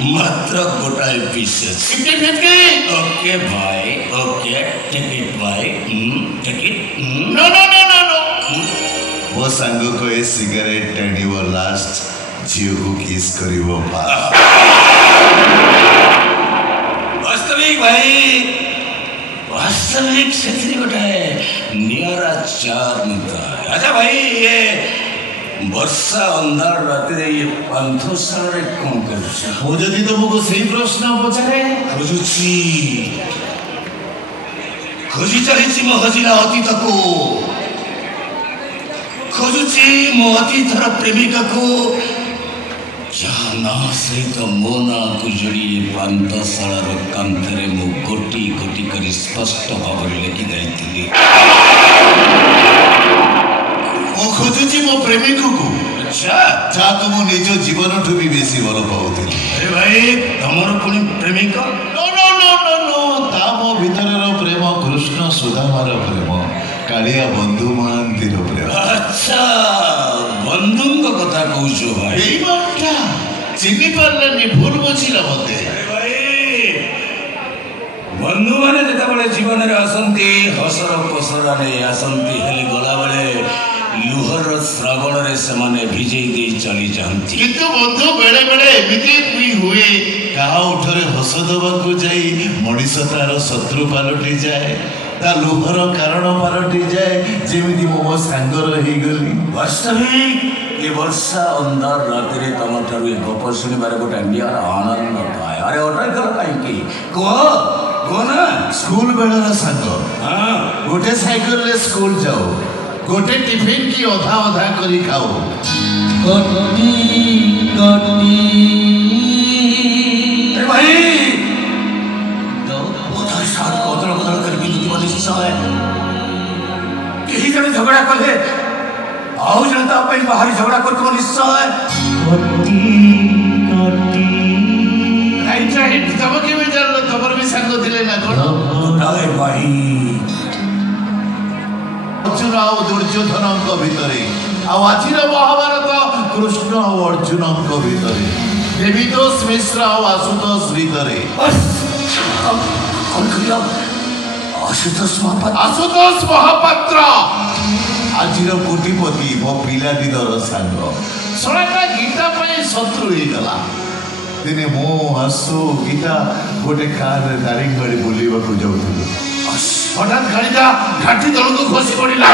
मात्र गोटाए pieces okay भाई ओके टेक इट भाई take it no no no no no मो सांग को ए सिगरेट टाणिबो लास्ट झियो को किस करिवो वास्तविक भाई वास्तविक से गोटाए निरा चार्म था। अच्छा भाई ये वर्षा अंधार रात ये पांथशाला कौन कर मु जदि तुमको सही प्रश्न पचारे खोजी चली मो हजिला अतीत को खोजुची मो अतीतर प्रेमिका को जहाँ ना सहित मो ना को जोड़ी पांथशाला कांथरे मु गोटी गोटी कर स्पष्ट भाव लिखि जाइथिली मो खोजुची मो प्रेमिक को अच्छा जाको मो निज जीवन ठु भी बेसी भल पाउथिली। अरे भाई तमर पुनी प्रेमिक no no no no no ता मो भितरर प्रेम कृष्ण सुदामार प्रेम कालिया बंधु महांतीर प्रेम। अच्छा बंधुंग कथा कहूछो भाई एई मानटा चिनी पारलानी भूल बुझिला मते। भाई बंधु माने जेता बळे जीवन रे आसंती हसर पसरा ने आसंती हेले गला बळे लुहर श्रावण रे समाने भिजई दे चली जानती किंतु बंधु बेले बेले एमिति भी हुए कहा उठरे हस दबाकू जाई मनीष तार शत्रु पालटी जाए ता लुहर कारण पालटी जाए जेमिति मो सांगर रही गली। वास्तविक ये वर्षा अंधार रात रे तम ठारू गप शुणिबार गोटे नियर आनंद पाए। अरे अटक गल काई कह ना स्कूल बेलर सांग हाँ गोटे साइकिल रे स्कूल जाओ गोटे टिफिन की अधा अधा करी खाओ कटी कटी अरे भाई उधर साथ कोदल कोदल कर बिंदु वाली समय कहीं जने झगड़ा कले आउ जनता पे बाहरी झगड़ा करतो निश्चय कटी कटी राइट राइट तब के में जान तबर भी सांग दिले ना कोन अरे भाई अर्जुन और दुर्योधन भितरे आजिर महाभारत कृष्ण और अर्जुन भितरे देवीतोष मिश्र और आशुतोष भितरे आशुतोष महापात्र आजिर कोटिपति मो पिलाटी दर सांग सड़का गीता शत्रु हो गला दिने मो आसु गीता गोटे कार दारिंगबाड़ी बुलवाक जाऊँ हठात गाड़ी घाटी तलक खसी पड़ा।